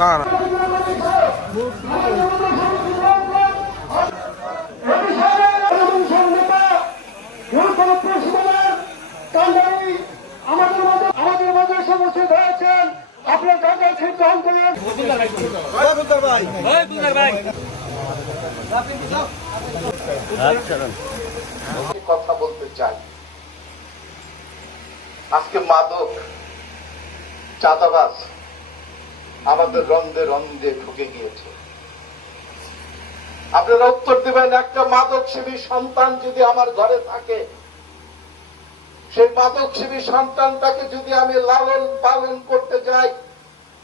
না না আমাদের মাঝে উপস্থিত হয়েছেন। আপনার কাছে সিদ্ধান্ত কথা বলতে চাই। আজকে মাদক চাঁদাবাজ আমাদের রন্ধে রন্ধে ঢুকে গিয়েছে। আপনারা উত্তর দেবেন, একটা মাদক সেবী সন্তান যদি আমার ঘরে থাকে, সেই মাদক সেবী সন্তানটাকে যদি আমি লালন পালন করতে যাই,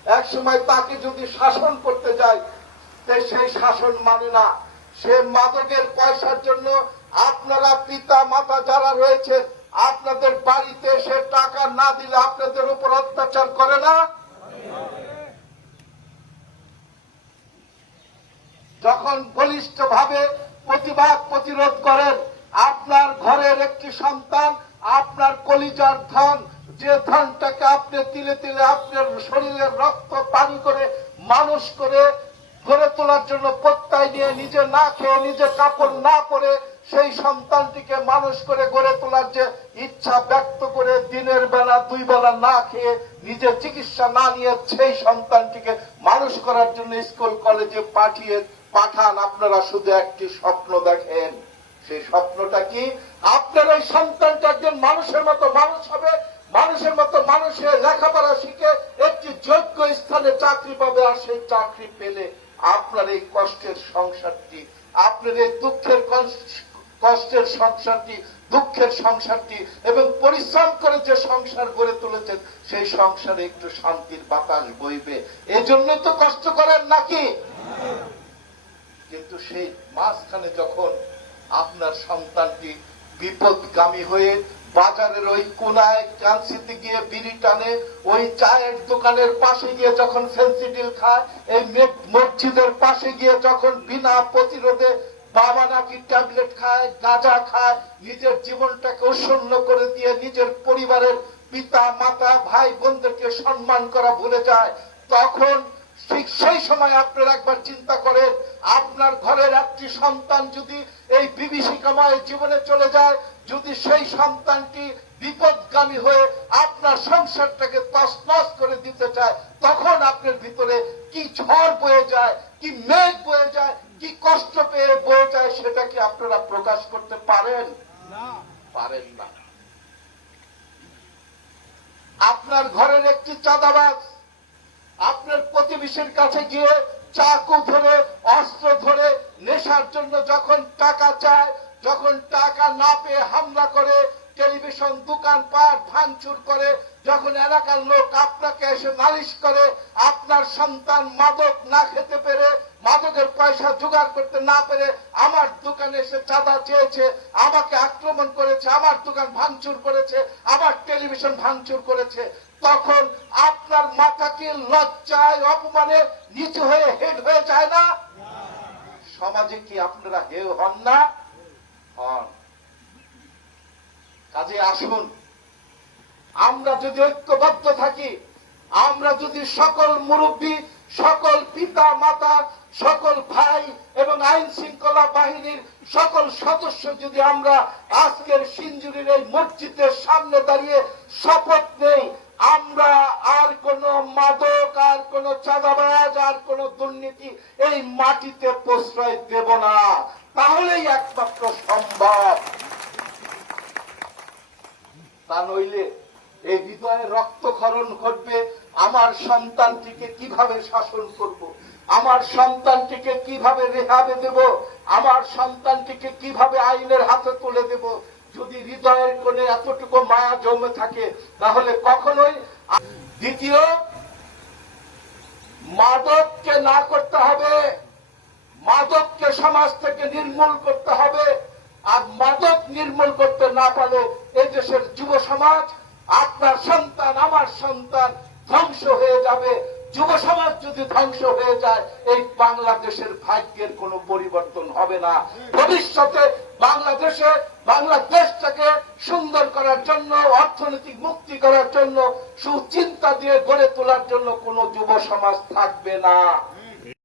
এক সময় তাকে যদি শাসন করতে যাই, সেই শাসন মানে না। সে মাদকের পয়সার জন্য আপনারা পিতা মাতা যারা রয়েছেন, আপনাদের বাড়িতে সে টাকা না দিলে আপনাদের উপর অত্যাচার করে না? যখন বলিষ্ঠ ভাবে প্রতিবাদ প্রতিরোধ করেন, আপনার ঘরের একটি সন্তান আপনার কলিজার ধন, যে ধনটাকে আপনি তিলে তিলে আপনার শরীরের রক্ত পানি করে মানুষ করে গড়ে তোলার জন্য প্রত্যয় নিয়ে, নিজে না খেয়ে নিজে কাপড় না পরে সেই সন্তানটিকে মানুষ করে গড়ে তোলার যে ইচ্ছা ব্যক্ত করে, দিনের বেলা দুই বেলা না খেয়ে নিজে চিকিৎসা না নিয়ে সেই সন্তানটিকে মানুষ করার জন্য স্কুল কলেজে পাঠান, আপনারা শুধু একটি স্বপ্ন দেখেন। সেই স্বপ্নটা কি? আপনার ওই সন্তানটা একজন মানুষের মতো মানুষ হবে, মানুষের মতো মানুষের লেখাপড়া শিখে একটি যোগ্য স্থানে চাকরি পাবে, আর সেই চাকরি পেলে আপনার এই কষ্টের সংসারটি, আপনার এই কষ্টের সংসারটি, দুঃখের সংসারটি এবং পরিশ্রম করে যে সংসার গড়ে তুলেছেন, সেই সংসারে একটু শান্তির বাতাস বইবে। এজন্য তো কষ্ট করেন নাকি? কিন্তু সেই মাঝখানে যখন আপনার সন্তানটি বিপদগামী হয়ে বাজারের ওই কোনায় কাঞ্চিতে গিয়ে বিড়ি টানে, ওই চায়ের দোকানের পাশে গিয়ে যখন ফেন্সিডিল খায়, এই মসজিদের পাশে গিয়ে যখন বিনা প্রতিরোধে বাবা নাকি ট্যাবলেট খায়, গাঁজা খায়, নিজের জীবনটাকে উৎসন্ন করে দিয়ে নিজের পরিবারের পিতা মাতা ভাই বোনদেরকে সম্মান করা ভুলে যায়, তখন ঠিক সেই সময় আপনারা একবার চিন্তা করেন, আপনার ঘরের একটি সন্তান যদি এই বিভীষিকাময় জীবনে চলে যায়, যদি সেই সন্তানটি বিপদগামী হয়ে আপনার সংসারটাকে তছনছ করে দিতে চায়, তখন আপনার ভিতরে কি ঝড় বয়ে যায়, কি মেঘ বয়ে যায়, কি কষ্ট পেয়ে বয়ে যায়, সেটা কি আপনারা প্রকাশ করতে পারেন? পারেন না। আপনার ঘরের একটি চাঁদাবাজ আপনার প্রতিবেশীর কাছে গিয়ে চাকু ধরে, অস্ত্র ধরে, নেশার জন্য যখন টাকা চায়, যখন টাকা না পেয়ে হামলা করে, টেলিভিশন দোকানপাট ভাঙচুর করে, যখন এলাকার লোক আপনাকে এসে নালিশ করে, আপনার সন্তান মাদক না খেতে পেরে, মাদকের পয়সা জোগাড় করতে না পেরে আমার দোকানে এসে চাঁদা চেয়েছে, আমাকে আক্রমণ করেছে, আমার দোকান ভাঙচুর করেছে, আমার টেলিভিশন ভাঙচুর করেছে, তখন আপনার মাথা কি লজ্জায় অপমানে নিচু হয়ে হেড হয়ে যায় না? সমাজে কি আপনারা হেয় হন না? হন। কাজে আসুন, আমরা যদি ঐক্যবদ্ধ থাকি, আমরা যদি সকল মুরব্বী, সকল পিতা মাতা, সকল ভাই এবং আইন শৃঙ্খলা বাহিনীর সকল সদস্য যদি আমরা আজকের সিঞ্জুরির এই মসজিদের সামনে দাঁড়িয়ে শপথ নেই, আমরা আর কোন মাদক, আর কোন চাঁদাবাজ, আর কোন দুর্নীতি এই মাটিতে প্রশ্রয় দেব না, তাহলেই একমাত্র সম্ভব। তা নইলে এই হৃদয়ে রক্তক্ষরণ ঘটবে। আমার সন্তানটিকে কিভাবে শাসন করব, আমার সন্তানটিকে কিভাবে রেহাবে দেব, আমার সন্তানটিকে কিভাবে আইনের হাতে তুলে দেব, যদি হৃদয়ের কোণে এতটুকু মায়া জমে থাকে, তাহলে কখনোই। দ্বিতীয়, মাদককে না করতে হবে, মাদককে সমাজ থেকে নির্মূল করতে হবে। আর মাদক নির্মূল করতে না পারলে এই দেশের যুব সমাজ, আপনার সন্তান, আমার সন্তান ধ্বংস হয়ে যাবে। যুব সমাজ যদি ধ্বংস হয়ে যায়, এই বাংলাদেশের ভাগ্যের কোনো পরিবর্তন হবে না। ভবিষ্যতে বাংলাদেশে বাংলাদেশটাকে সুন্দর করার জন্য, অর্থনৈতিক মুক্তি করার জন্য, সুচিন্তা দিয়ে গড়ে তোলার জন্য কোন যুব সমাজ থাকবে না।